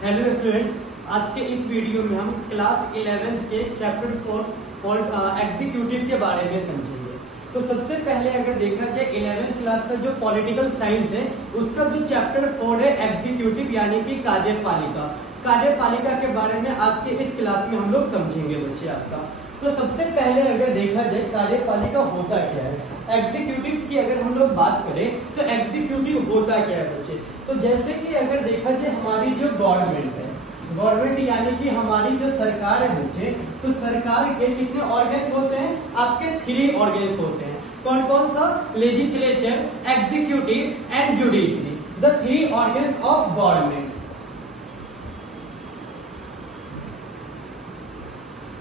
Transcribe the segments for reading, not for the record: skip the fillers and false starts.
Hello students, आज के इस वीडियो में हम क्लास 11 के चैप्टर 4 एग्जीक्यूटिव के बारे में समझेंगे। तो सबसे पहले अगर देखा जाए 11th क्लास का जो पॉलिटिकल साइंस है उसका जो चैप्टर 4 है एग्जीक्यूटिव यानी कि कार्यपालिका के बारे में आज के इस क्लास में हम लोग समझेंगे बच्चे आपका। तो सबसे पहले अगर देखा जाए कार्यपालिका होता क्या है, एग्जीक्यूटिव की अगर हम लोग बात करें तो एग्जीक्यूटिव होता क्या है बच्चे। तो जैसे कि अगर देखा जाए हमारी जो गवर्नमेंट यानी कि हमारी जो सरकार है बच्चे, तो सरकार के कितने ऑर्गन्स होते हैं, आपके 3 ऑर्गन्स होते हैं। कौन कौन सा? Legislature, executive and judiciary, the 3 organs of government.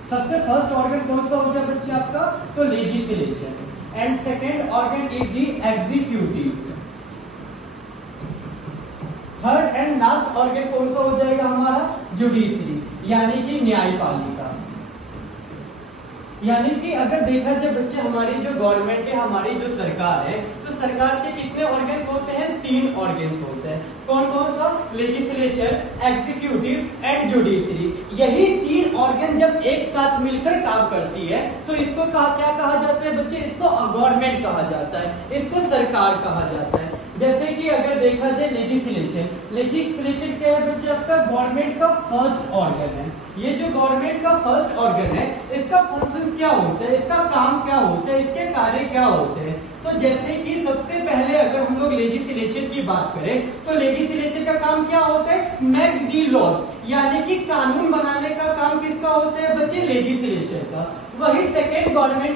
सबसे फर्स्ट ऑर्गन कौन सा हो गया बच्चे आपका? तो legislature and second organ is the executive. Third and last organ कौन सा हो जाएगा हमारा? जुडिशरी यानी कि न्यायपालिका। यानी कि अगर देखा जाए बच्चे हमारी जो गवर्नमेंट है, हमारी जो सरकार है, तो सरकार के कितने ऑर्गन्स होते हैं? 3 ऑर्गन्स होते हैं। कौन कौन सा? Legislature, executive and judiciary. यही 3 ऑर्गन जब एक साथ मिलकर काम करती है तो इसको क्या कहा जाता है बच्चे? इसको गवर्नमेंट कहा जाता है, इसको सरकार कहा जाता है। जैसे कि अगर देखा जाए लेजिस्लेचर क्या है बच्चे? आपका गवर्नमेंट का फर्स्ट ऑर्गन है। ये जो गवर्नमेंट का फर्स्ट ऑर्गन है इसका फंक्शन क्या होता है, इसका काम क्या होता है, इसके कार्य क्या होते हैं? तो जैसे कि सबसे पहले अगर हम लोग लेजिस्लेचर की बात करें तो लेजिस्लेचर का काम क्या होता है? मेक दी लॉ यानी कि कानून बनाने का काम किसका होता है बच्चे? लेजिस्लेचर का। वही सेकेंड गवर्नमेंट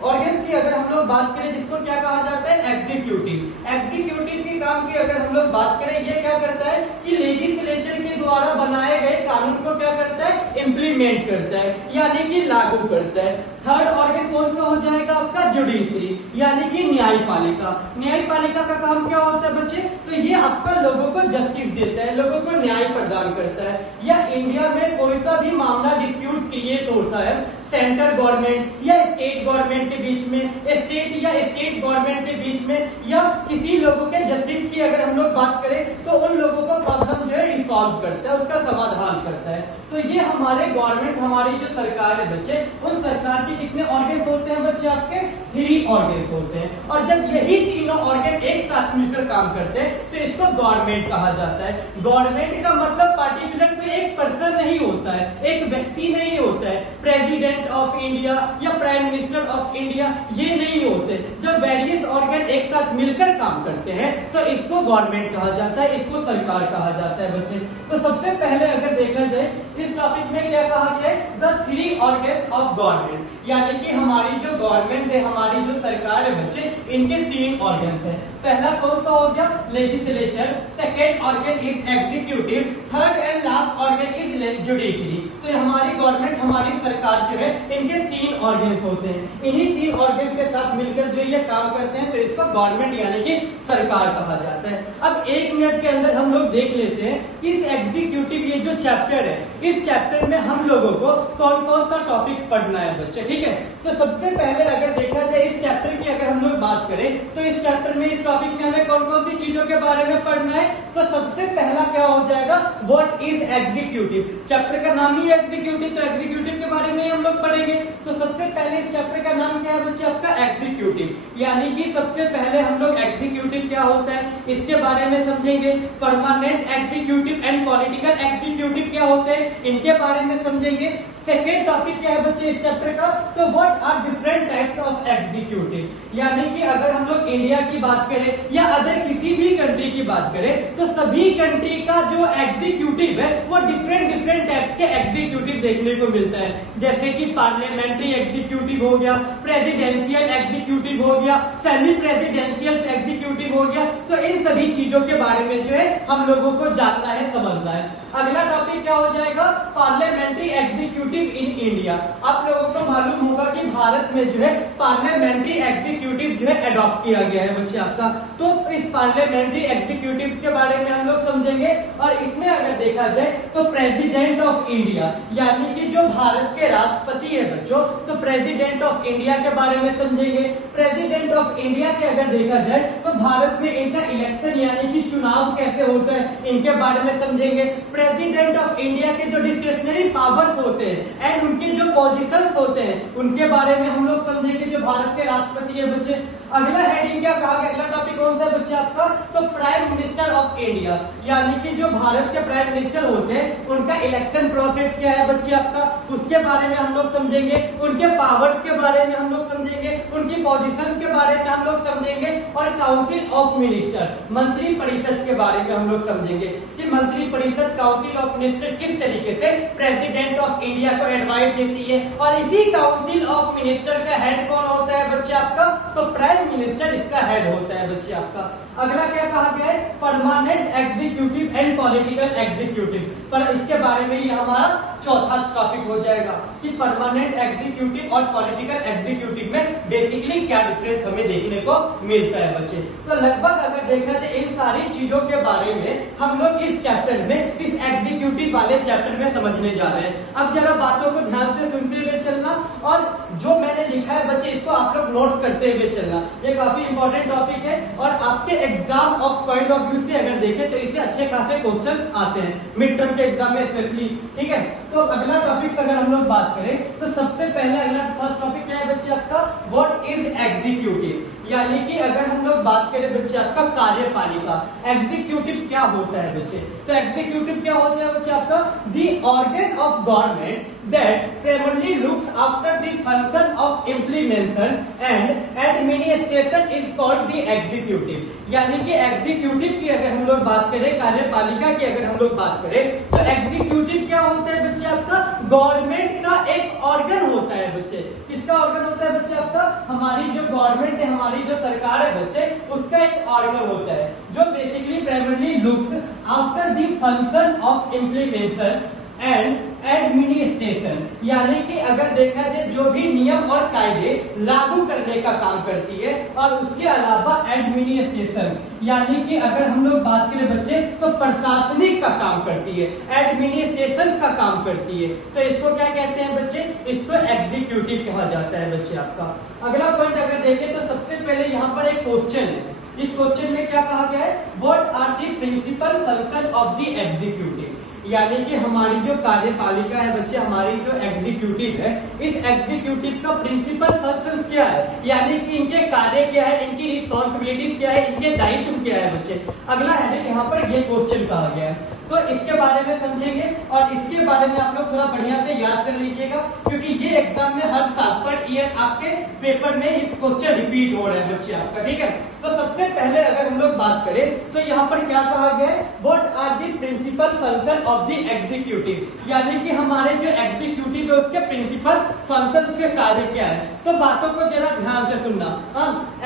ऑर्गन्स की अगर हम लोग बात करें जिसको क्या कहा जाता है? एग्जीक्यूटिव के काम की अगर हम लोग बात करें, ये क्या करता है कि लेजिस्लेचर के द्वारा बनाए गए कानून को क्या करता है? इम्प्लीमेंट करता है यानी कि लागू करता है। थर्ड ऑर्गन कौन सा हो जाएगा आपका? जुडिशरी यानी कि न्यायपालिका। न्यायपालिका का काम क्या होता है बच्चे? तो ये आपका लोगों को जस्टिस देता है, लोगों को न्याय प्रदान करता है। या इंडिया में कोई सा भी मामला डिस्प्यूट क्रिएट होता है सेंट्रल गवर्नमेंट या स्टेट गवर्नमेंट के बीच में, स्टेट गवर्नमेंट के बीच में, या किसी लोगों के जस्टिस की अगर हम लोग बात करें तो उन लोगों को प्रॉब्लम जो है रिसॉल्व करता है, उसका समाधान करता है। तो ये हमारे गवर्नमेंट, हमारी जो सरकार है बच्चे, उन सरकार के कितने ऑर्गन्स होते हैं बच्चे? आपके 3 ऑर्गन्स होते हैं। और जब यही तीनों ऑर्गन एक साथ मिलकर काम करते हैं तो इसको गवर्नमेंट कहा जाता है। गवर्नमेंट का मतलब पार्टिकुलर कोई एक पर्सन नहीं होता है, एक व्यक्ति नहीं होता है, प्रेसिडेंट ऑफ इंडिया या प्राइम मिनिस्टर ऑफ इंडिया ये नहीं होते। जब वेरियस ऑर्गन एक साथ मिलकर काम करते हैं तो इसको गवर्नमेंट कहा जाता है, इसको सरकार कहा जाता है बच्चे। तो सबसे पहले अगर देखा जाए इस टॉपिक में क्या कहा गया है? द 3 ऑर्गन्स ऑफ गवर्नमेंट यानी कि हमारी जो गवर्नमेंट है, हमारी जो सरकार है बच्चे, इनके 3 ऑर्गन्स हैं। पहला कौन सा हो गया? Legislature, second organ is executive, third and last organ is judiciary. तो हमारी गवर्नमेंट, हमारी सरकार जो है, इनके 3 ऑर्गन्स होते हैं। इन्हीं 3 ऑर्गन्स के साथ मिलकर जो ये काम करते हैं तो इसको गवर्नमेंट यानी कि सरकार कहा जाता है। अब 1 मिनट के अंदर हम लोग देख लेते हैं इस एग्जीक्यूटिव ये जो चैप्टर है, इस चैप्टर में हम लोगों को कौन कौन सा टॉपिक्स पढ़ना है बच्चे, ठीक है? तो सबसे पहले अगर देखा जाए इस चैप्टर की अगर हम लोग बात करें तो इस चैप्टर में, इस टॉपिक में हमें कौन कौन सी चीजों के बारे में पढ़ना है? तो सबसे पहला क्या हो जाएगा? What is executive. चैप्टर का नाम ही एग्जीक्यूटिव, तो एग्जीक्यूटिव के बारे में हम लोग पढ़ेंगे। तो सबसे पहले इस चैप्टर का नाम क्या है बच्चे? आपका एग्जीक्यूटिव। यानी कि सबसे पहले हम लोग एग्जीक्यूटिव क्या होता है इसके बारे में समझेंगे। Permanent executive and political executive क्या होते हैं इनके बारे में समझेंगे। सेकेंड टॉपिक क्या है बच्चे इस चैप्टर का? तो what are different types of executive. यानी कि अगर हम लोग इंडिया की बात करें या अदर किसी भी कंट्री की बात करें तो सभी कंट्री का जो एग्जीक्यूटिव है वो डिफरेंट टाइप के एग्जीक्यूटिव देखने को मिलता है। जैसे कि पार्लियामेंट्री एग्जीक्यूटिव हो गया, प्रेसिडेंशियल एग्जीक्यूटिव हो गया, सेमी प्रेसिडेंशियल एग्जीक्यूटिव हो गया। तो इन सभी चीजों के बारे में जो है हम लोगों को जानना है, समझना है। अगला टॉपिक क्या हो जाएगा? Parliamentary executive executive in India. आप लोगों को मालूम होगा कि भारत में जो है पार्लियामेंट्री एग्जीक्यूटिव जो है अडॉप्ट किया गया है बच्चे आपका। तो इस पार्लियामेंट्री एग्जीक्यूटिव के बारे में हम लोग समझेंगे, और इसमें अगर देखा जाए तो प्रेसिडेंट ऑफ इंडिया यानी कि जो भारत के राष्ट्रपति है बच्चों, तो प्रेसिडेंट ऑफ इंडिया के बारे में समझेंगे। प्रेसिडेंट ऑफ इंडिया के अगर देखा जाए तो भारत में इनका इलेक्शन यानी कि चुनाव कैसे होता है इनके बारे में समझेंगे। प्रेसिडेंट ऑफ इंडिया के जो डिस्क्रिशनरी पावर्स होते हैं एंड उनके जो पोजीशंस होते हैं उनके बारे में हम लोग समझेंगे, जो भारत के राष्ट्रपति है बच्चे। अगला हेडिंग क्या कहा गया, अगला टॉपिक कौन सा है बच्चे आपका, तो प्राइम मिनिस्टर ऑफ इंडिया यानी कि जो भारत के प्राइम मिनिस्टर होते हैं उनका इलेक्शन प्रोसेस क्या है बच्चे आपका, उसके बारे में हम लोग समझेंगे। उनके पावर्स के बारे में हम लोग समझेंगे, उनकी पोजीशंस के बारे में हम लोग समझेंगे, और काउंसिल ऑफ मिनिस्टर मंत्री परिषद के बारे में हम लोग समझेंगे कि मंत्री परिषद काउंसिल ऑफ मिनिस्टर किस तरीके से प्रेसिडेंट ऑफ इंडिया को एडवाइस देती है, और इसी काउंसिल ऑफ मिनिस्टर का हेड कौन होता है बच्चे आपका, तो प्राइम मिनिस्टर इसका हेड होता है बच्चे आपका। अगला क्या कहा गया है, permanent executive and political executive, पर इसके बारे में ही हमारा चौथा टॉपिक हो जाएगा कि परमानेंट एग्जीक्यूटिव और पॉलिटिकल एग्जीक्यूटिव में बेसिकली क्या डिफरेंस हमें देखने को मिलता है बच्चे। तो लगभग अगर देखा जाए इन सारी चीजों के बारे में हम लोग इस चैप्टर में, इस एग्जीक्यूटिव वाले चैप्टर में समझने जा रहे हैं। अब जरा बातों को ध्यान से सुनते हुए चलना, और जो मैंने लिखा है बच्चे इसको आप लोग नोट करते हुए चलना। ये काफी इंपॉर्टेंट टॉपिक है, और आपके exam of point of view से अगर देखें तो इससे अच्छे खासे क्वेश्चंस आते हैं मिड टर्म के एग्जाम में स्पेशली, ठीक है। तो अगला टॉपिक अगर हम लोग बात करें तो सबसे पहले अगला फर्स्ट टॉपिक क्या है बच्चे आपका, व्हाट इज एग्जीक्यूटिव, यानी कि अगर हम लोग बात करें बच्चे आपका कार्यपालिका, एग्जीक्यूटिव क्या होता है बच्चे, तो एग्जीक्यूटिव क्या होता है बच्चे आपका, the organ of government that primarily looks after the function of implementation and administration is called the executive. यानी कि एग्जीक्यूटिव की अगर हम लोग बात करें, कार्यपालिका की अगर हम लोग बात करें, तो एग्जीक्यूटिव क्या होता है बच्चे आपका, गवर्नमेंट का एक ऑर्गन होता है बच्चे। किसका ऑर्गन होता है बच्चे आपका, हमारी जो गवर्नमेंट है, हमारी जो सरकार है बच्चे, उसका एक ऑर्गन होता है जो basically primarily looks after the function of implementation and administration, यानी कि अगर देखा जाए जो भी नियम और कायदे लागू करने का काम करती है, और उसके अलावा एडमिनिस्ट्रेशन यानी कि अगर हम लोग बात करें बच्चे तो प्रशासनिक का काम करती है, एडमिनिस्ट्रेशन का काम करती है। तो इसको क्या कहते हैं बच्चे, इसको एग्जीक्यूटिव कहा जाता है बच्चे आपका। अगला पॉइंट अगर देखें तो सबसे पहले यहाँ पर एक क्वेश्चन है, इस क्वेश्चन में क्या कहा गया है, what are the principal function of the executive, यानी कि हमारी जो कार्यपालिका है बच्चे, हमारी जो एग्जीक्यूटिव है, इस एग्जीक्यूटिव का प्रिंसिपल फंक्शंस क्या है, यानी कि इनके कार्य क्या है, इनकी रिस्पॉन्सिबिलिटीज क्या है, इनके दायित्व क्या है बच्चे। अगला हेडिंग यहाँ पर ये क्वेश्चन कहा गया है, तो इसके बारे में समझेंगे, और इसके बारे में आप लोग थोड़ा बढ़िया से याद कर लीजिएगा, क्योंकि ये एग्जाम में हर साल पर ईयर आपके पेपर में ये क्वेश्चन रिपीट हो रहे हैं बच्चे आपका, ठीक है। तो सबसे पहले अगर हम लोग बात करें तो यहाँ पर क्या कहा गया है, what are the principal function of the executive, यानी कि हमारे जो एग्जीक्यूटिव है उसके प्रिंसिपल फंक्शंस के कार्य क्या है। तो बातों को जरा ध्यान से सुनना।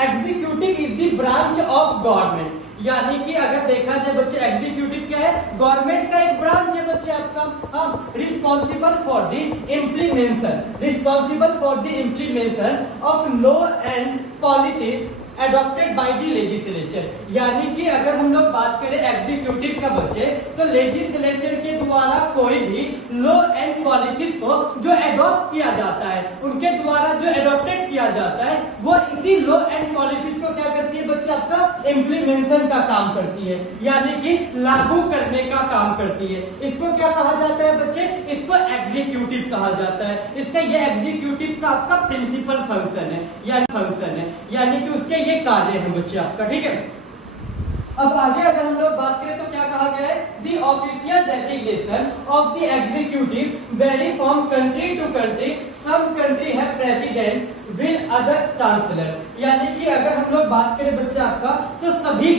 Executive is the branch of government, यानी कि अगर देखा जाए बच्चे एग्जीक्यूटिव क्या है, गवर्नमेंट का एक ब्रांच है बच्चे आपका, responsible for the implementation, responsible for the implementation of law and policy adopted by the legislature, यानी कि अगर हम लोग बात करें एग्जीक्यूटिव का बच्चे, तो लेजिस्लेचर के द्वारा कोई भी लॉ एंड पॉलिसीज को जो एडॉप्ट किया जाता है, उनके द्वारा जो एडॉप्टेड किया जाता है, वो इसी लॉ एंड पॉलिसीज को क्या करती है बच्चे आपका, इम्प्लीमेंटेशन का काम करती है, यानी कि लागू करने का काम करती है। इसको क्या कहा जाता है बच्चे, इसको एग्जीक्यूटिव कहा जाता है। इसका ये एग्जीक्यूटिव का आपका प्रिंसिपल फंक्शन है, यानी कि उसके ये कार्य है बच्चे आपका, ठीक है। अब आगे अगर हम लोग बात करें तो क्या कहा गया है, the official designation of the executive vary from country to country, some country है प्रेसिडेंट विल अदर चांसलर, यानी कि अगर हम लोग बात करें बच्चे आपका तो सभी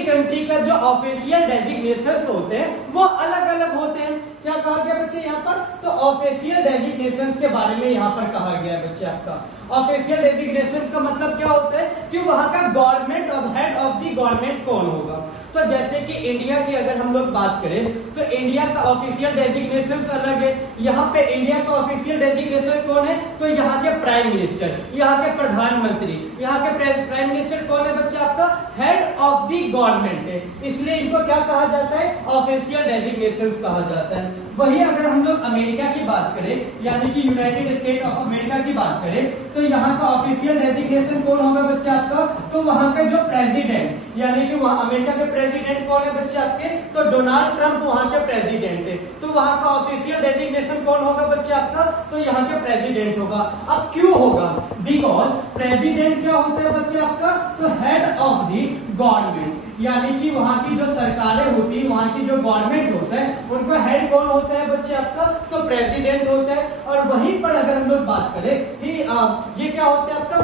कंट्री का जो ऑफिशियल डेजिग्नेशन होते हैं वो अलग अलग होते हैं। क्या कहा गया बच्चे यहाँ पर, तो ऑफिशियल डेजिग्नेशन के बारे में यहाँ पर कहा गया है बच्चे आपका। ऑफिशियल डेजिग्नेशन का मतलब क्या होता है कि वहां का गवर्नमेंट और हेड ऑफ द गवर्नमेंट कौन होगा। तो तो जैसे कि इंडिया की अगर हम लोग बात करें तो इंडिया का ऑफिशियल डेजिग्नेशन अलग है। यहाँ पे इंडिया का ऑफिशियल डेजिग्नेशन कौन है? तो यहाँ के प्राइम मिनिस्टर, यहाँ के प्रधानमंत्री, यहाँ के प्राइम मिनिस्टर कौन है बच्चा? आपका हेड ऑफ द गवर्नमेंट है, इसलिए इनको क्या कहा जाता है? ऑफिशियल डेजिग्नेशन कहा जाता है। वही अगर हम लोग अमेरिका की बात करें यानी कि यूनाइटेड स्टेट ऑफ अमेरिका की बात करें तो यहाँ का ऑफिशियल डेजिग्नेशन कौन होगा बच्चा आपका? तो वहाँ का जो प्रेसिडेंट यानी कि वहाँ अमेरिका के प्रेसिडेंट कौन है बच्चे आपके? तो डोनाल्ड ट्रंप वहाँ के प्रेसिडेंट है। तो वहाँ का ऑफिशियल डेजिग्नेशन कौन होगा बच्चे आपका? तो यहाँ के प्रेसिडेंट होगा। अब क्यों होगा? बिकॉज प्रेसिडेंट क्या होता है बच्चे आपका? तो हेड ऑफ दी गवर्नमेंट यानी कि वहाँ की जो सरकारें होती है, वहाँ की जो गवर्नमेंट होता है, उनका हेड कौन होता है बच्चे आपका? तो प्रेसिडेंट होता है। और वहीं पर अगर हम लोग बात करें कि ये क्या होता है आपका?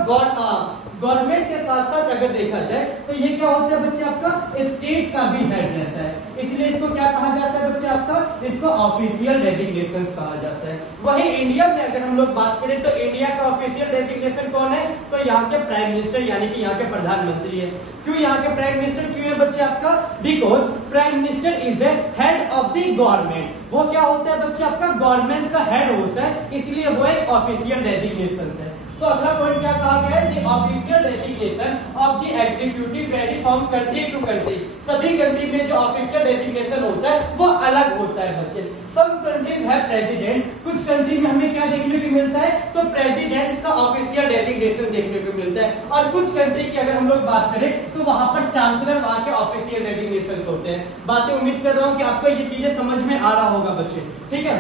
गवर्नमेंट के साथ साथ अगर देखा जाए तो ये क्या होता है बच्चे आपका? स्टेट का भी हेड रहता है, इसलिए इसको क्या कहा जाता है बच्चे आपका? इसको ऑफिशियल डेजिग्नेशन कहा जाता है। वहीं इंडिया में अगर हम लोग बात करें तो इंडिया का ऑफिशियल डेजिग्नेशन कौन है? तो यहाँ के प्राइम मिनिस्टर यानी कि यहाँ के प्रधानमंत्री है। क्यों यहाँ के प्राइम मिनिस्टर क्यों है बच्चे आपका? Because prime minister is a head of the government. वो क्या होता है बच्चे आपका? गवर्नमेंट का हेड होता है, इसलिए वो एक ऑफिशियल डेजिग्नेशन है। तो अगला पॉइंट क्या कहा गया है? The official designation of the executive vary from country to country. सभी कंट्री में जो ऑफिशियल डेजिग्नेशन होता है वो अलग होता है बच्चे। सम कंट्रीज है प्रेसिडेंट, कुछ कंट्री में हमें क्या देखने को मिलता है? तो प्रेसिडेंट का ऑफिशियल डेजिग्नेशन देखने को मिलता है। और कुछ कंट्री की अगर हम लोग बात करें तो वहां पर चांसलर वहां के ऑफिशियल डेजिग्नेशन होते हैं। बातें उम्मीद कर रहा हूँ कि आपको ये चीजें समझ में आ रहा होगा बच्चे, ठीक है।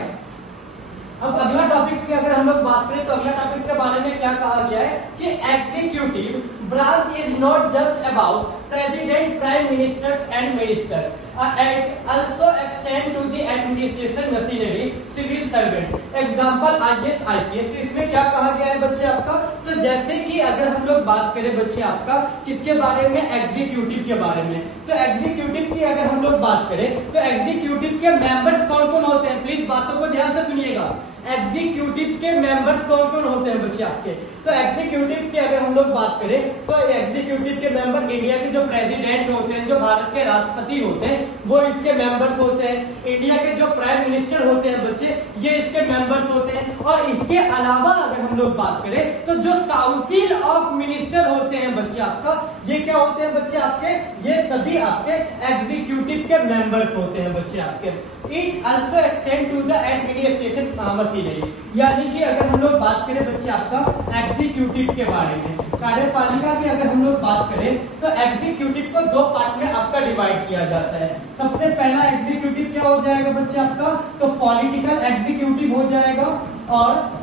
अब अगला टॉपिक की अगर हम लोग बात करें तो अगला टॉपिक के बारे में क्या कहा गया है कि executive branch is not just about president, prime ministers and minister, also extend to the administration machinery, civil servant, example IAS IPS। तो इसमें क्या कहा गया है बच्चे आपका? तो जैसे कि अगर हम लोग बात करें बच्चे आपका किसके बारे में? एग्जीक्यूटिव के बारे में। तो एग्जीक्यूटिव की अगर हम लोग बात करें तो एग्जीक्यूटिव के मेंबर्स कौन कौन होते हैं? प्लीज बातों को ध्यान से सुनिएगा। एग्जीक्यूटिव के मेंबर्स कौन कौन होते हैं बच्चे आपके? तो एग्जीक्यूटिव की अगर हम लोग बात करें तो एग्जीक्यूटिव के मेंबर इंडिया के जो प्रेसिडेंट होते हैं, जो भारत के राष्ट्रपति होते हैं, वो इसके मेंबर्स होते हैं। इंडिया के जो प्राइम मिनिस्टर होते हैं बच्चे, ये इसके मेंबर्स होते हैं। और इसके अलावा अगर हम लोग बात करें तो जो काउंसिल ऑफ मिनिस्टर होते हैं बच्चे आपका, ये क्या होते हैं बच्चे आपके? ये सभी आपके एग्जीक्यूटिव के मेंबर्स होते हैं बच्चे आपके। It also extend to the administration machinery, यानी कि अगर हम लोग बात करें बच्चे आपका एग्जीक्यूटिव के बारे में, कार्यपालिका की अगर हम लोग बात करें तो एग्जीक्यूटिव को दो पार्ट में आपका डिवाइड किया जाता है। सबसे पहला एग्जीक्यूटिव क्या हो जाएगा बच्चे आपका? तो पॉलिटिकल एग्जीक्यूटिव हो जाएगा। और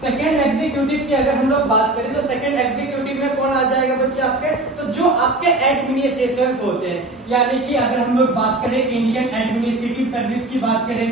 सेकेंड एग्जीक्यूटिव की अगर हम लोग बात करें तो सेकेंड एग्जीक्यूटिव में कौन आ जाएगा बच्चे आपके? तो जो आपके एडमिनिस्ट्रेशन होते हैं, यानी कि अगर हम लोग बात करें इंडियन एडमिनिस्ट्रेटिव सर्विस की बात करें,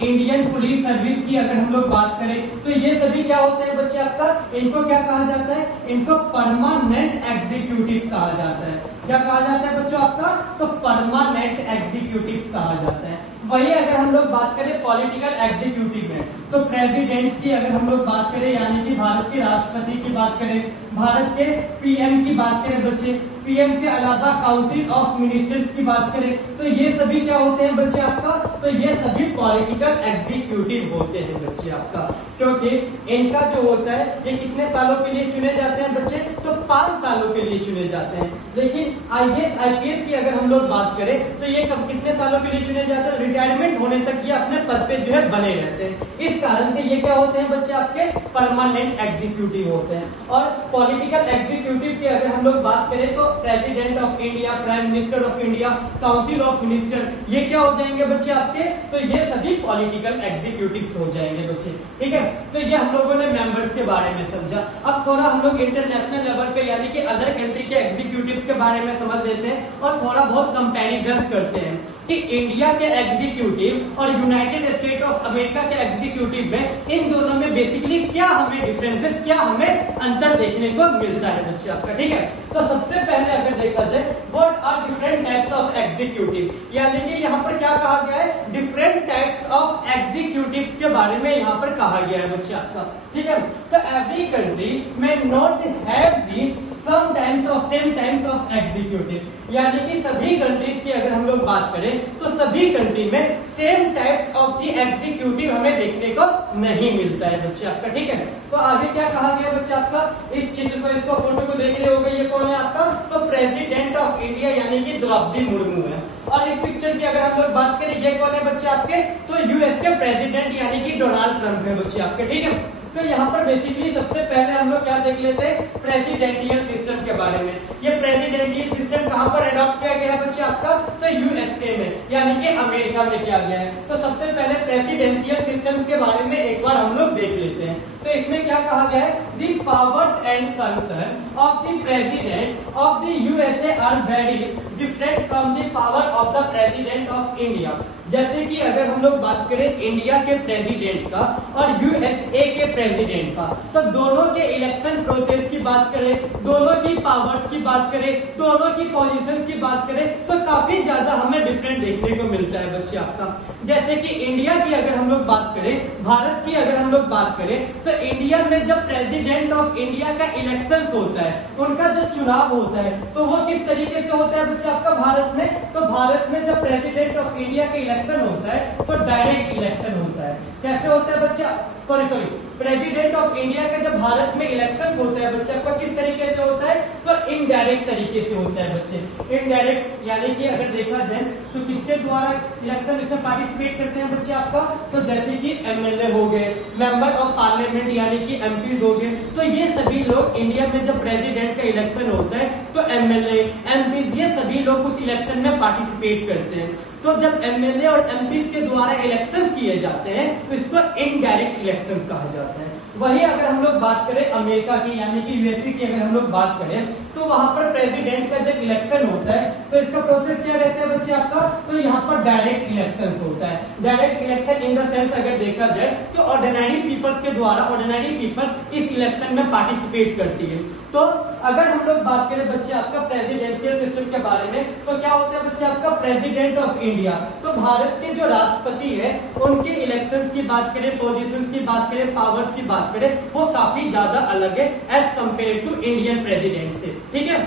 इंडियन पुलिस सर्विस की अगर हम लोग बात करें तो ये सभी क्या होते हैं बच्चे आपका? इनको क्या कहा जाता है? इनको परमानेंट एग्जीक्यूटिव कहा जाता है। क्या कहा जाता है बच्चों आपका? तो परमानेंट एग्जीक्यूटिव कहा जाता है। वही अगर हम लोग बात करें पॉलिटिकल एग्जीक्यूटिव में तो प्रेसिडेंट की अगर हम लोग बात करें यानी कि भारत के राष्ट्रपति की बात करें, भारत के पीएम की बात करें बच्चे, पीएम के अलावा काउंसिल ऑफ मिनिस्टर्स की बात करें तो ये सभी क्या होते हैं बच्चे आपका? तो ये सभी पॉलिटिकल एग्जीक्यूटिव होते हैं बच्चे आपका। क्योंकि इनका जो होता है ये कितने सालों के लिए चुने जाते हैं बच्चे? तो 5 सालों के लिए चुने जाते हैं। लेकिन IAS IPS की अगर हम लोग बात करें तो ये कितने सालों के लिए चुने जाते हैं? रिटायरमेंट होने तक ये अपने पद पे जो है बने रहते हैं। इस कारण से ये क्या होते हैं बच्चे आपके? परमानेंट एग्जीक्यूटिव होते हैं। और पॉलिटिकल एग्जीक्यूटिव की अगर हम लोग बात करें तो president of India, prime minister of India, council of minister, ये क्या हो जाएंगे बच्चे आपके? तो ये सभी पॉलिटिकल एग्जीक्यूटिव हो जाएंगे बच्चे, ठीक है। तो ये हम लोगों ने मेंबर्स के बारे में समझा। अब थोड़ा हम लोग इंटरनेशनल लेवल पे यानी कि अदर कंट्री के एग्जीक्यूटिव के बारे में समझ लेते हैं और थोड़ा बहुत कंपैरिजन करते हैं कि इंडिया के एग्जीक्यूटिव और यूनाइटेड स्टेट ऑफ अमेरिका के एग्जीक्यूटिव में इन दोनों में बेसिकली क्या हमें डिफरेंसेस, क्या हमें अंतर देखने को मिलता है बच्चे आपका, ठीक है। तो सबसे पहले अगर देखा जाए what are different types of executive, यानी कि यहाँ पर क्या कहा गया है? डिफरेंट टाइप्स ऑफ एग्जीक्यूटिव के बारे में यहाँ पर कहा गया है बच्चे आपका, ठीक है। तो एवरी कंट्री में not have the some types of same types of executive, यानी कि सभी कंट्रीज की अगर हम लोग बात करें तो सभी कंट्री में same types of the executive हमें देखने को नहीं मिलता है बच्चे आपका। ठीक है, तो आगे क्या कहा गया बच्चे आपका, इस चित्र को, इसको फोटो को देख रहे होगे, ये कौन है आपका, तो प्रेसिडेंट ऑफ इंडिया यानी कि द्रौपदी मुर्मू है। और इस पिक्चर की अगर हम लोग बात करें, ये कौन है बच्चे आपके, तो यूएस के प्रेसिडेंट यानी कि डोनाल्ड ट्रंप है बच्चे आपके। ठीक है, तो यहाँ पर बेसिकली सबसे पहले हम लोग क्या देख लेते हैं, प्रेसिडेंशियल सिस्टम के बारे में। ये प्रेसिडेंशियल सिस्टम कहाँ पर अडॉप्ट किया गया है बच्चे आपका, तो यूएसए में यानी कि अमेरिका में किया गया है। तो सबसे पहले प्रेसिडेंशियल सिस्टम के बारे में एक बार हम लोग देख लेते हैं। तो इसमें क्या कहा गया है, the powers and function of the president of the USA are very different from the power of the president of India. जैसे कि अगर हम लोग बात करें इंडिया के प्रेसिडेंट का और यूएसए के प्रेसिडेंट का, तो दोनों के इलेक्शन प्रोसेस की बात करें, दोनों की पावर्स की बात करें, दोनों की पोजीशंस की बात करें, तो काफी ज्यादा हमें डिफरेंट देखने को मिलता है बच्चे आपका। जैसे कि इंडिया की अगर हम लोग बात करें, भारत की अगर हम लोग बात करें, तो इंडिया में जब प्रेसिडेंट ऑफ इंडिया का इलेक्शन होता है, उनका जो चुनाव होता है, तो वो किस तरीके से होता है बच्चे आपका भारत में, तो भारत में जब प्रेसिडेंट ऑफ इंडिया का इलेक्शन होता है तो डायरेक्ट इलेक्शन होता है। कैसे होता है बच्चा, सॉरी प्रेसिडेंट ऑफ इंडिया का जब भारत में इलेक्शन होता है बच्चे आपका किस तरीके से होता है, तो इनडायरेक्ट तरीके से होता है बच्चे। इनडायरेक्ट यानी कि अगर देखा जाए तो किसके द्वारा इलेक्शन इसमें पार्टिसिपेट करते हैं बच्चे आपका, तो जैसे कि एमएलए हो गए, मेंबर ऑफ पार्लियामेंट यानी कि एमपीज हो गए, तो ये सभी लोग इंडिया में जब प्रेसिडेंट का इलेक्शन होता है तो एमएलए एमपीज ये सभी लोग उस इलेक्शन में पार्टिसिपेट करते हैं। तो जब एमएलए और एमपीज के द्वारा इलेक्शंस किए जाते हैं तो इसको इनडायरेक्ट इलेक्शंस कहा जाता है। वही अगर हम लोग बात करें अमेरिका की यानी कि यूएसए की अगर हम लोग बात करें, तो वहां पर प्रेसिडेंट का जब इलेक्शन होता है तो इसका प्रोसेस क्या रहता है बच्चे आपका, तो यहाँ पर डायरेक्ट इलेक्शन होता है। Direct election in the sense अगर देखा जाए तो ऑर्डिनरी पीपल्स के द्वारा ऑर्डिनरी पीपल्स इस इलेक्शन में पार्टिसिपेट करती है। तो अगर हम लोग बात करें बच्चे आपका प्रेसिडेंशियल सिस्टम के बारे में, तो क्या होता है बच्चे आपका प्रेसिडेंट ऑफ इंडिया, तो भारत के जो राष्ट्रपति है उनके इलेक्शंस की बात करें, पोजीशंस की बात करें, पावर्स की बात करें, वो काफी ज्यादा अलग है as compare to Indian president से। ठीक है,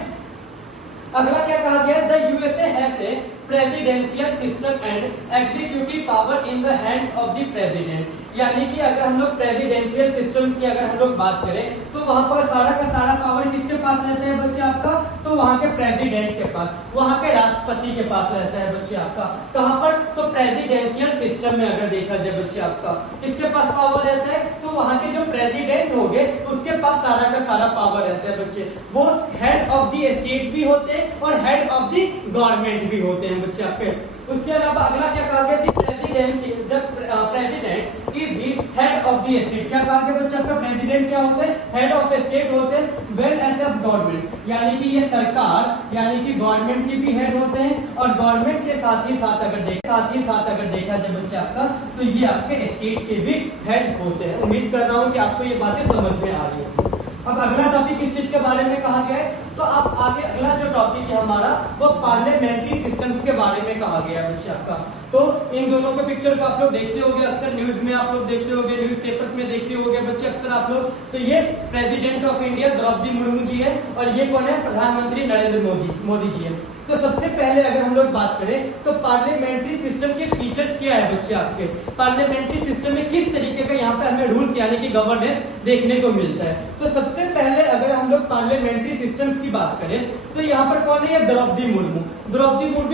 अगला क्या कहा गया, the USA has a presidential system and executive power in the hands of the president. यानी कि अगर हम लोग प्रेसिडेंशियल सिस्टम की अगर हम लोग बात करें तो वहां पर सारा का सारा पावर किसके पास रहता है बच्चे आपका, तो वहां के प्रेसिडेंट के पास, वहां के राष्ट्रपति के पास रहता है बच्चे आपका। कहां पर, तो प्रेसिडेंशियल सिस्टम में अगर देखा जाए बच्चे आपका किसके पास पावर रहता है, तो वहां के जो प्रेसिडेंट हो गए उसके पास सारा का सारा पावर रहता है बच्चे। वो हेड ऑफ द स्टेट भी होते हैं और हेड ऑफ द गवर्नमेंट भी होते हैं बच्चे आपके। उसके अलावा अगला क्या कहा गया, president president is the head of the state. क्या कहा गया बच्चे आपका, प्रेसिडेंट क्या होते हैं, हेड ऑफ स्टेट होते हैं। वेल एज ऑफ गवर्नमेंट यानी कि ये सरकार यानी कि गवर्नमेंट के भी हेड होते हैं और गवर्नमेंट के साथ ही साथ अगर देखा जाए बच्चे आपका, तो ये आपके स्टेट के भी हेड होते हैं। उम्मीद कर रहा हूँ कि आपको ये बातें समझ में आ रही है। अब अगला टॉपिक किस चीज के बारे में कहा गया है, तो अब आगे अगला जो टॉपिक है हमारा वो पार्लियामेंट्री सिस्टम्स के बारे में कहा गया है बच्चे आपका। तो इन दोनों के पिक्चर को आप लोग देखते होंगे, अक्सर न्यूज में आप लोग देखते होंगे, न्यूज पेपर्स में देखते होंगे बच्चे अक्सर आप लोग। तो ये president of India Droupadi Murmu ji है और ये कौन है, प्रधानमंत्री नरेंद्र मोदी जी है। तो सबसे पहले अगर हम लोग बात करें तो पार्लियामेंट्री सिस्टम के फीचर्स क्या है बच्चे आपके, पार्लियामेंट्री सिस्टम में किस तरीके का यहाँ पे हमें रूल्स यानी कि गवर्नेंस देखने को मिलता है। तो सबसे पहले अगर हम लोग पार्लियामेंट्री सिस्टम्स की बात करें तो यहाँ पर कौन है, Draupadi Murmu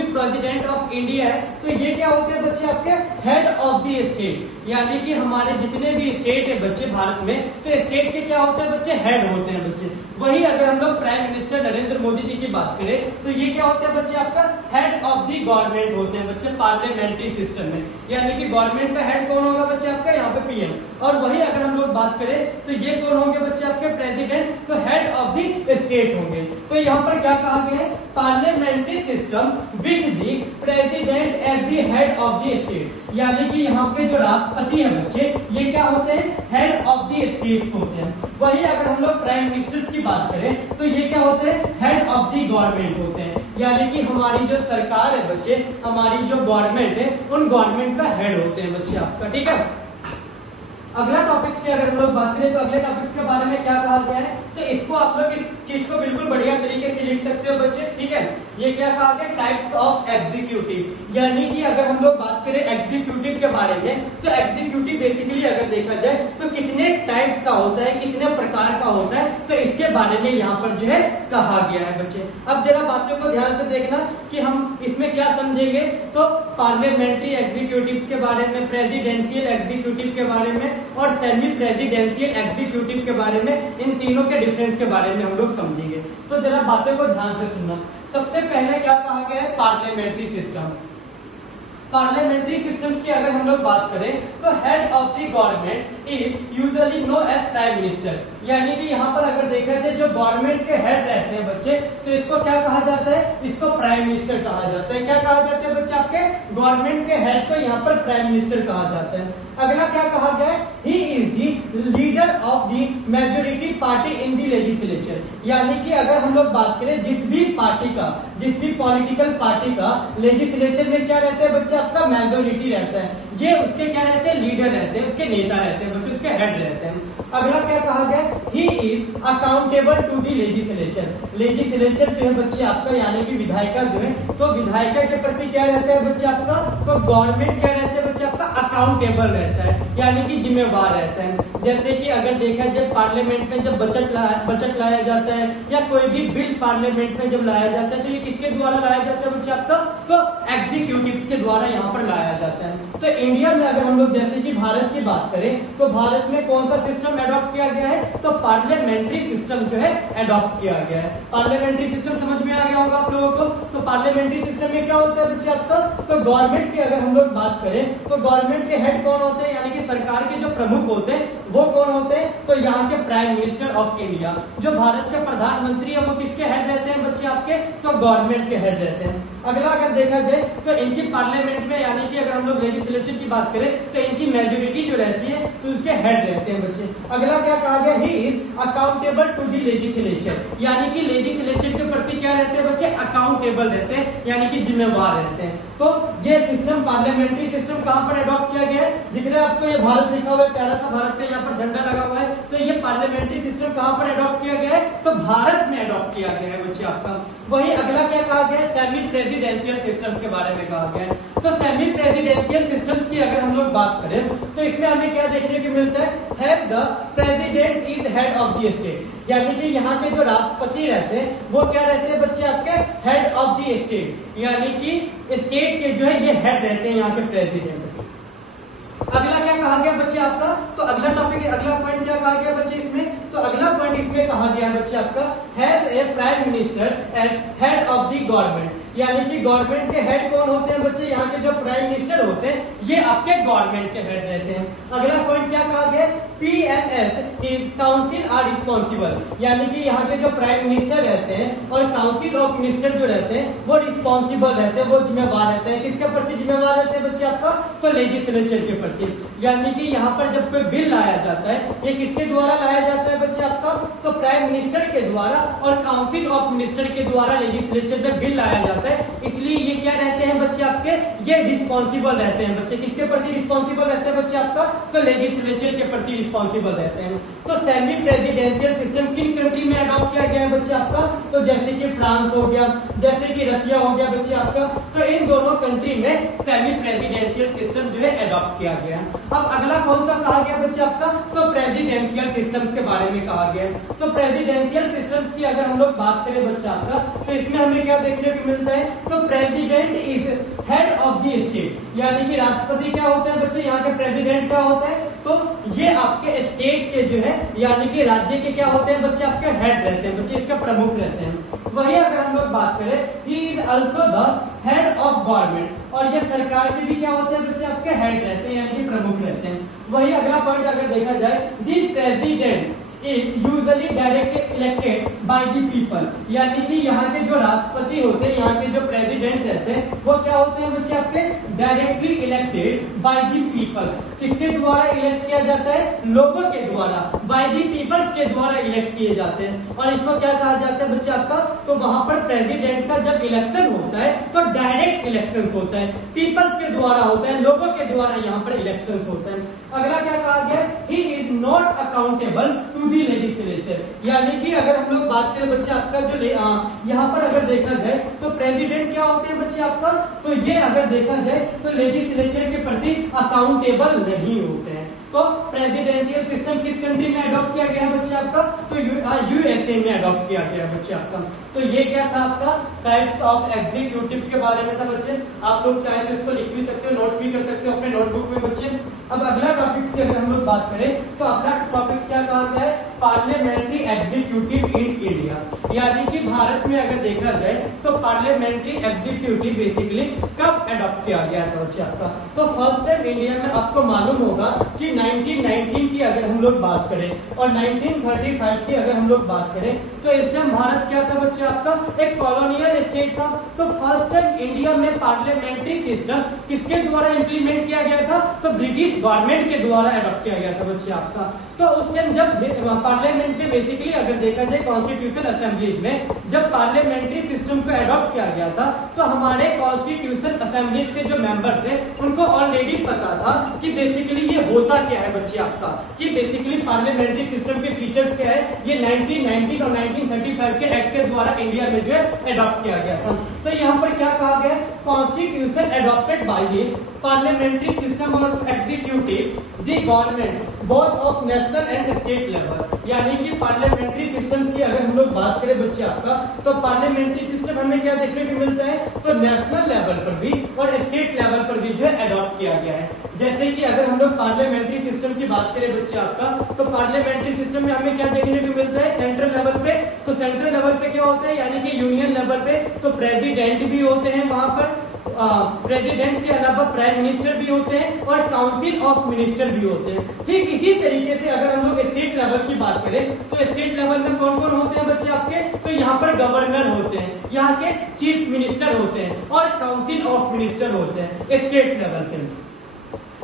president of India है। तो ये क्या होते हैं बच्चे आपके, हेड ऑफ द स्टेट, यानी कि हमारे जितने भी स्टेट है बच्चे भारत में, तो स्टेट के क्या होते हैं बच्चे, हेड होते हैं बच्चे। वही अगर हम लोग प्राइम मिनिस्टर नरेंद्र मोदी जी की बात करें तो ये क्या होते हैं बच्चे आपका, हेड ऑफ द गवर्नमेंट होते हैं बच्चे पार्लियामेंट्री सिस्टम में। यानी कि गवर्नमेंट का हेड कौन होगा बच्चे आपका, यहाँ पे पीएम। और वही अगर हम लोग बात करें तो ये कौन होंगे बच्चे आपके, प्रेसिडेंट, तो हेड ऑफ द स्टेट होंगे। तो यहाँ पर क्या कहा गया है, parliamentary system with the president as the head of the state. यानी कि यहाँ पे जो राष्ट्रपति है बच्चे ये क्या होते हैं, हेड ऑफ द स्टेट होते हैं। वही अगर हम लोग प्राइम मिनिस्टर की बात करें तो ये क्या होते हैं, हेड ऑफ द गवर्नमेंट होते हैं। यानी कि हमारी जो सरकार है बच्चे, हमारी जो गवर्नमेंट है, उन गवर्नमेंट का हेड होते हैं बच्चे आपका। ठीक है, अगला टॉपिक्स की अगर हम लोग बात करें तो अगले टॉपिक्स के बारे में क्या कहा गया है, तो इसको आप लोग इस चीज को बिल्कुल बढ़िया तरीके से लिख सकते हो बच्चे, ठीक है। ये क्या कहा गया, टाइप्स ऑफ एग्जीक्यूटिव, यानी कि अगर हम लोग बात करें एग्जीक्यूटिव के बारे में, तो एग्जीक्यूटिव बेसिकली अगर देखा जाए तो कितने टाइप्स का होता है, कितने प्रकार का होता है, तो इसके बारे में यहाँ पर जो है कहा गया है बच्चे। अब जरा बातों को ध्यान से देखना कि हम इसमें क्या समझेंगे, तो पार्लियामेंट्री एग्जीक्यूटिव के बारे में, प्रेसिडेंशियल एग्जीक्यूटिव के बारे में और सेमी प्रेसिडेंशियल एग्जीक्यूटिव के बारे में, इन तीनों के डिफरेंस के बारे में हम लोग समझेंगे। तो जरा बातों को ध्यान से सुनना। सबसे पहले क्या कहा गया है, पार्लियामेंट्री सिस्टम। पार्लियामेंट्री सिस्टम्स की अगर हम लोग बात करें तो head of the government is usually known as prime minister, यानी कि यहाँ पर अगर देखा जाए जो गवर्नमेंट के हेड रहते हैं बच्चे, तो इसको क्या कहा जाता है, इसको प्राइम मिनिस्टर कहा जाता है। क्या कहा जाता है बच्चे, आपके गवर्नमेंट के हेड को यहाँ पर प्राइम मिनिस्टर कहा जाता है। अगला क्या कहा गया है, he is the leader of the majority party in the legislature, यानी कि अगर हम लोग बात करें जिस भी पार्टी का, जिस भी पॉलिटिकल पार्टी का लेजिस्लेचर में क्या रहता है बच्चे, आपका मेजोरिटी रहता है, ये उसके क्या रहते हैं, लीडर रहते हैं, उसके नेता रहते हैं बच्चे, उसके हेड रहते हैं। अगला क्या कहा गया, he is accountable to the legislature. Legislature जो है बच्चे आपका, यानी कि विधायिका जो है, तो विधायिका के प्रति क्या रहता है बच्चे आपका, तो गवर्नमेंट क्या रहता है बच्चे आपका, अकाउंटेबल रहता है, यानी कि जिम्मेवार रहता है। जैसे कि अगर देखा जाए पार्लियामेंट में जब बजट लाया जाता है या कोई भी बिल पार्लियामेंट में जब लाया जाता है, तो ये किसके द्वारा लाया जाता है बच्चे आपका, तो एग्जीक्यूटिव के द्वारा यहाँ पर लाया जाता है। तो इंडिया में अगर हम लोग जैसे कि भारत की बात करें, तो भारत में कौन सा सिस्टम एडॉप्ट किया गया है, तो पार्लियामेंट्री सिस्टम जो है एडॉप्ट किया गया है। पार्लियामेंट्री सिस्टम समझ में आ गया होगा आप लोगों को। तो पार्लियामेंट्री सिस्टम में क्या होता है बच्चे आपका, तो गवर्नमेंट की अगर हम लोग बात करें तो गवर्नमेंट के हेड कौन होते हैं, यानी कि सरकार के जो प्रमुख होते हैं वो कौन होते हैं, तो यहाँ के प्राइम मिनिस्टर ऑफ इंडिया। जो भारत के प्रधानमंत्री है वो किसके हेड रहते हैं बच्चे आपके, तो गवर्नमेंट के हेड रहते हैं। अगला अगर देखा जाए तो इनकी पार्लियामेंट में, यानी कि अगर हम लोग लेजिस्लेचर की बात करें तो इनकी मेजोरिटी जो रहती है तो उसके हेड रहते हैं बच्चे। अगला क्या कहा गया, he is accountable to the legislature, यानी कि लेजिस्लेचर के प्रति क्या रहते हैं बच्चे, अकाउंटेबल रहते हैं, यानी कि जिम्मेवार रहते हैं। तो ये सिस्टम पार्लियामेंट्री सिस्टम कहां पर एडॉप्ट किया गया है, दिख रहा है आपको ये भारत लिखा हुआ है, प्यारा सा भारत का यहाँ पर झंडा लगा हुआ है। तो ये पार्लियामेंट्री सिस्टम कहां पर एडॉप्ट किया गया है, तो भारत में एडॉप्ट किया गया है बच्चे आपका। वही अगला क्या कहा गया है, सेमी प्रेसिडेंशियल सिस्टम के बारे में कहा गया है। तो सेमी प्रेसिडेंशियल सिस्टम्स की अगर हम लोग बात करें तो इसमें हमें क्या देखने को मिलता है, the president is head of the state, यानी कि यहाँ के जो राष्ट्रपति रहते हैं वो क्या रहते हैं बच्चे आपके, हेड ऑफ द स्टेट, यानी कि स्टेट के जो है ये हेड रहते हैं यहाँ के प्रेसिडेंट। अगला क्या कहा गया बच्चे आपका, तो अगला टॉपिक, अगला पॉइंट क्या कहा गया बच्चे इसमें, तो अगला पॉइंट इसमें कहा गया बच्चे आपका, has a prime minister as head of the government, यानी कि गवर्नमेंट के हेड कौन होते हैं बच्चे, यहाँ के जो प्राइम मिनिस्टर होते हैं ये आपके गवर्नमेंट के हेड रहते हैं। अगला पॉइंट क्या कहा गया, PMS is council are responsible, यानी कि यहाँ के जो प्राइम मिनिस्टर रहते हैं और काउंसिल ऑफ मिनिस्टर जो रहते हैं वो रिस्पॉन्सिबल रहते हैं, वो जिम्मेवार रहते हैं। किसके प्रति जिम्मेवार रहते हैं बच्चे आपका, तो लेजिस्लेचर के प्रति, यानी कि यहाँ पर जब कोई बिल लाया जाता है ये किसके द्वारा लाया जाता है बच्चे आपका, तो प्राइम मिनिस्टर के द्वारा और काउंसिल ऑफ मिनिस्टर के द्वारा लेजिस्लेचर में बिल लाया जाता है, इसलिए ये क्या रहते हैं बच्चे आपके, ये रिस्पॉन्सिबल रहते हैं बच्चे। किसके प्रति रिस्पॉन्सिबल रहते हैं बच्चे आपका, तो लेजिस्लेचर के प्रति रिस्पॉन्सिबल रहते हैं। तो सेमी प्रेसिडेंशियल सिस्टम किन कंट्री में अडॉप्ट किया गया है बच्चे आपका, तो जैसे कि फ्रांस हो गया, जैसे कि रशिया हो गया बच्चे आपका, तो इन दोनों कंट्री में सेमी प्रेसिडेंशियल सिस्टम जो है अडॉप्ट किया गया। अब अगला कौन सा कहा गया बच्चे आपका, तो प्रेसिडेंशियल सिस्टम्स के बारे में कहा गया। तो प्रेसिडेंशियल सिस्टम्स की अगर हम लोग बात करें बच्चे आपका, तो इसमें हमें क्या देखने को मिलता है, तो president is head of the state, यानी कि राष्ट्रपति क्या होते हैं बच्चे, यहाँ के प्रेसिडेंट क्या होता है, तो ये आपके स्टेट के जो है यानी कि राज्य के क्या होते हैं बच्चे, आपके हेड रहते हैं बच्चे, इसके प्रमुख रहते हैं। वही अगर हम लोग बात करें, he is also the head of government, और ये सरकार के भी क्या होते हैं बच्चे, आपके हेड रहते हैं, यानी कि प्रमुख रहते हैं। वही अगला पॉइंट अगर देखा जाए, the president is usually directly elected by the people, यानी कि यहाँ के जो राष्ट्रपति होते हैं, यहाँ के जो प्रेसिडेंट रहते हैं, वो क्या होते हैं बच्चे आपके directly elected by the people. किसके द्वारा इलेक्ट किया जाता है? लोगों के द्वारा, बाय द पीपल्स के द्वारा इलेक्ट किए जाते हैं। और इसको क्या कहा जाता है बच्चे आपका? तो वहां पर प्रेसिडेंट का जब इलेक्शन होता है तो डायरेक्ट इलेक्शन होता है, पीपल्स के द्वारा होता है, लोगों के द्वारा यहाँ पर इलेक्शन होता है। अगला क्या कहा गया? He is not accountable to the legislature, यानी कि अगर हम लोग बात करें बच्चे आपका जो यहाँ पर अगर देखा जाए तो प्रेसिडेंट क्या होते हैं बच्चे आपका? तो ये अगर देखा जाए तो लेजिस्लेचर के प्रति अकाउंटेबल नहीं होते हैं। तो प्रेसिडेंशियल सिस्टम किस कंट्री में अडॉप्ट किया गया बच्चे आपका? तो यूएसए में अडॉप्ट किया गया बच्चे आपका। तो ये क्या था आपका? टाइप्स ऑफ एग्जीक्यूटिव के बारे में था बच्चे। आप लोग चाहे तो इसको लिख भी सकते हो, नोट भी कर सकते हो अपने नोटबुक में बच्चे। अब अगला टॉपिक की अगर हम लोग बात करें तो अगला टॉपिक क्या कहा गया है? पार्लियामेंट्री एग्जीक्यूटिव इन इंडिया, यानी कि भारत में अगर देखा जाए तो पार्लियामेंट्री एग्जीक्यूटिव बेसिकली कब अडॉप्ट किया गया था बच्चे आपका? तो फर्स्ट टाइम इंडिया में आपको मालूम होगा कि 1919 की अगर हम लोग बात करें और 1935 की अगर हम लोग बात करें तो इस टाइम भारत क्या था बच्चे आपका? एक कॉलोनियल स्टेट था। तो फर्स्ट टाइम इंडिया में पार्लियामेंट्री सिस्टम किसके द्वारा इंप्लीमेंट किया गया था? तो ब्रिटिश गवर्नमेंट के द्वारा अडॉप्ट किया गया था बच्चे आपका। तो उस टाइम जब पार्लियामेंट में बेसिकली अगर देखा जाए कॉन्स्टिट्यूशन असेंबली में जब पार्लियामेंट्री सिस्टम को अडॉप्ट किया गया था तो हमारे कॉन्स्टिट्यूशन असेंबली के जो मेंबर थे उनको ऑलरेडी पता था कि बेसिकली ये होता क्या है बच्चे आपका, कि बेसिकली पार्लियामेंट्री सिस्टम के फीचर्स क्या है। ये 1919 और 1935 के एक्ट के द्वारा इंडिया में जो है अडॉप्ट किया गया था। तो यहाँ पर क्या कहा गया? Constitution adopted by the parliamentary system of executive the government both of national and state level, यानी कि पार्लियामेंट्री सिस्टम की अगर हम लोग बात करें बच्चे आपका तो पार्लियामेंट्री सिस्टम हमें क्या देखने को मिलता है? तो नेशनल लेवल पर भी और स्टेट लेवल पर भी जो है अडॉप्ट किया गया है। जैसे कि अगर हम लोग पार्लियामेंट्री सिस्टम की बात करें बच्चे आपका तो पार्लियामेंट्री सिस्टम में हमें क्या देखने को मिलता है? सेंट्रल लेवल पे। तो सेंट्रल लेवल पे क्या होता है? यानी कि यूनियन लेवल पे तो प्रेसिडेंट भी होते हैं वहां पर, प्रेसिडेंट के अलावा प्राइम मिनिस्टर भी होते हैं और काउंसिल ऑफ मिनिस्टर भी होते हैं। ठीक इसी तरीके से अगर हम लोग स्टेट लेवल की बात करें तो स्टेट लेवल में कौन कौन होते हैं बच्चे आपके? तो यहाँ पर गवर्नर होते हैं, यहाँ के चीफ मिनिस्टर होते हैं और काउंसिल ऑफ मिनिस्टर होते हैं स्टेट लेवल पे।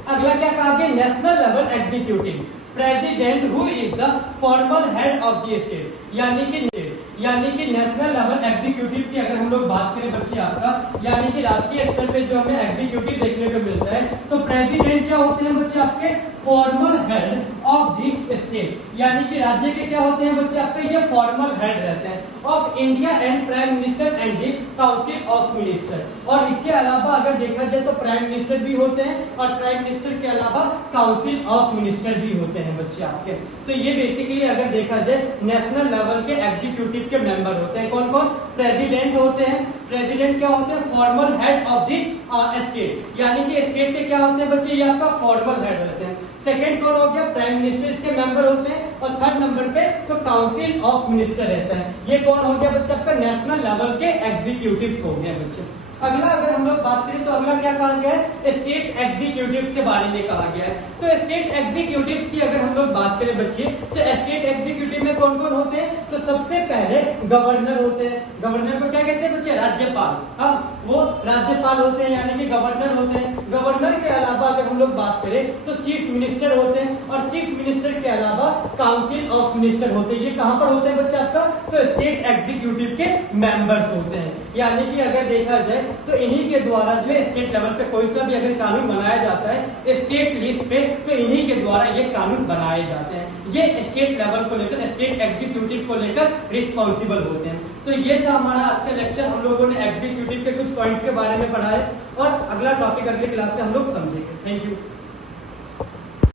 अगला क्या कहा गया? National level executive president who is the formal head of the state, यानी कि नेशनल लेवल एग्जीक्यूटिव की अगर हम लोग बात करें बच्चे आपका, यानी कि राष्ट्रीय स्तर पे जो हमें एग्जीक्यूटिव देखने को मिलता है तो प्रेसिडेंट क्या होते हैं बच्चे आपके? Formal head of the state, यानी कि राज्य के क्या होते हैं बच्चे आपके? ये फॉर्मल हेड रहते हैं of India and prime minister and the council of minister. और इसके अलावा अगर देखा जाए तो प्राइम मिनिस्टर भी होते हैं और प्राइम मिनिस्टर के अलावा काउंसिल ऑफ मिनिस्टर भी होते हैं बच्चे आपके। तो ये बेसिकली अगर देखा जाए नेशनल लेवल के एग्जीक्यूटिव के मेंबर होते हैं। कौन कौन? प्रेसिडेंट होते हैं। प्रेसिडेंट क्या होते हैं? Formal head of the state, यानी कि स्टेट के क्या होते हैं बच्चे? ये आपका फॉर्मल हेड होते हैं। सेकेंड कौन हो गया? प्राइम मिनिस्टर इसके मेंबर होते हैं और थर्ड नंबर पे तो काउंसिल ऑफ मिनिस्टर रहता है। ये कौन हो गया बच्चे आपका? नेशनल लेवल के एग्जीक्यूटिव हो गए बच्चे। अगला अगर हम लोग बात करें तो अगला क्या कहा गया है? स्टेट एग्जीक्यूटिव के बारे में कहा गया है। तो स्टेट एग्जीक्यूटिव की अगर हम लोग बात करें बच्चे तो स्टेट एग्जीक्यूटिव में कौन कौन होते हैं? तो सबसे पहले गवर्नर होते हैं। गवर्नर को क्या कहते हैं बच्चे? राज्यपाल। हाँ, वो राज्यपाल होते हैं यानी कि गवर्नर होते हैं। गवर्नर के अलावा अगर हम लोग बात करें तो चीफ मिनिस्टर होते हैं और चीफ मिनिस्टर के अलावा काउंसिल ऑफ मिनिस्टर होते हैं। ये कहां पर होते हैं बच्चे आपका? तो स्टेट एग्जीक्यूटिव के मेंबर्स होते हैं। यानी कि अगर देखा जाए तो इन्हीं के द्वारा जो स्टेट लेवल पे कोई सा भी अगर कानून बनाया जाता है स्टेट लिस्ट पे तो इन्हीं के द्वारा ये कानून बनाए जाते हैं। ये स्टेट लेवल को लेकर, स्टेट एग्जीक्यूटिव को लेकर रिस्पॉन्सिबल होते हैं। तो ये था हमारा आज का लेक्चर। हम लोगों ने एग्जीक्यूटिव के कुछ पॉइंट्स के बारे में पढ़ा है और अगला टॉपिक अगले क्लास में हम लोग समझेंगे। Thank you.